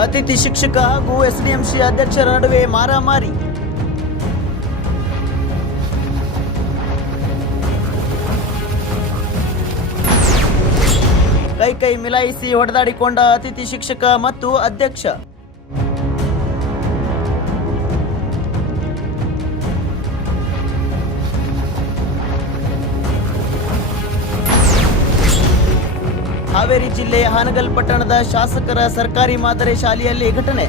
ಅತಿಥಿ ಶಿಕ್ಷಕ ಹಾಗೂ ಎಸ್ಡಿಎಂಸಿ ಅಧ್ಯಕ್ಷರ ನಡುವೆ ಮಾರಾಮಾರಿ. ಕೈ ಕೈ ಮಿಲಾಯಿಸಿ ಹೊಡೆದಾಡಿಕೊಂಡ ಅತಿಥಿ ಶಿಕ್ಷಕ ಮತ್ತು ಅಧ್ಯಕ್ಷ. ಹಾವೇರಿ ಜಿಲ್ಲೆ ಹಾನಗಲ್ ಪಟ್ಟಣದ ಶಾಸಕರ ಸರ್ಕಾರಿ ಮಾದರಿ ಶಾಲೆಯಲ್ಲಿ ಘಟನೆ.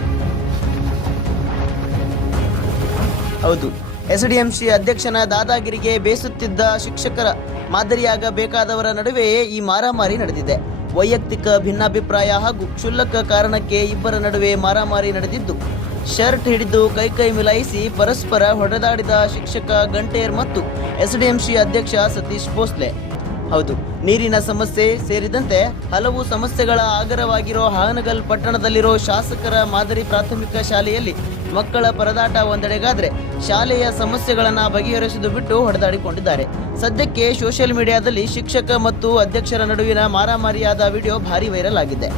ಹೌದು, ಎಸ್ಡಿಎಂಸಿ ಅಧ್ಯಕ್ಷನ ದಾದಾಗಿರಿಗೆ ಬೇಸುತ್ತಿದ್ದ ಶಿಕ್ಷಕರ ಮಾದರಿಯಾಗಬೇಕಾದವರ ನಡುವೆಯೇ ಈ ಮಾರಾಮಾರಿ ನಡೆದಿದೆ. ವೈಯಕ್ತಿಕ ಭಿನ್ನಾಭಿಪ್ರಾಯ ಹಾಗೂ ಕ್ಷುಲ್ಲಕ ಕಾರಣಕ್ಕೆ ಇಬ್ಬರ ನಡುವೆ ಮಾರಾಮಾರಿ ನಡೆದಿದ್ದು, ಶರ್ಟ್ ಹಿಡಿದು ಕೈಕೈ ಮಿಲಾಯಿಸಿ ಪರಸ್ಪರ ಹೊಡೆದಾಡಿದ ಶಿಕ್ಷಕ ಗಂಟೇರ್ ಮತ್ತು ಎಸ್ಡಿಎಂಸಿ ಅಧ್ಯಕ್ಷ ಸತೀಶ್ ಭೋಸ್ಲೆ. ಹೌದು, ನೀರಿನ ಸಮಸ್ಯೆ ಸೇರಿದಂತೆ ಹಲವು ಸಮಸ್ಯೆಗಳ ಆಗರವಾಗಿರೋ ಹಾನಗಲ್ ಪಟ್ಟಣದಲ್ಲಿರೋ ಶಾಸಕರ ಮಾದರಿ ಪ್ರಾಥಮಿಕ ಶಾಲೆಯಲ್ಲಿ ಮಕ್ಕಳ ಪರದಾಟ ಒಂದೆಡೆಗಾದ್ರೆ ಶಾಲೆಯ ಸಮಸ್ಯೆಗಳನ್ನ ಬಗೆಹರಿಸುವುದು ಬಿಟ್ಟು ಹೊಡೆದಾಡಿಕೊಂಡಿದ್ದಾರೆ. ಸದ್ಯಕ್ಕೆ ಸೋಷಿಯಲ್ ಮೀಡಿಯಾದಲ್ಲಿ ಶಿಕ್ಷಕ ಮತ್ತು ಅಧ್ಯಕ್ಷರ ನಡುವಿನ ಮಾರಾಮಾರಿಯಾದ ವಿಡಿಯೋ ಭಾರಿ ವೈರಲ್ ಆಗಿದೆ.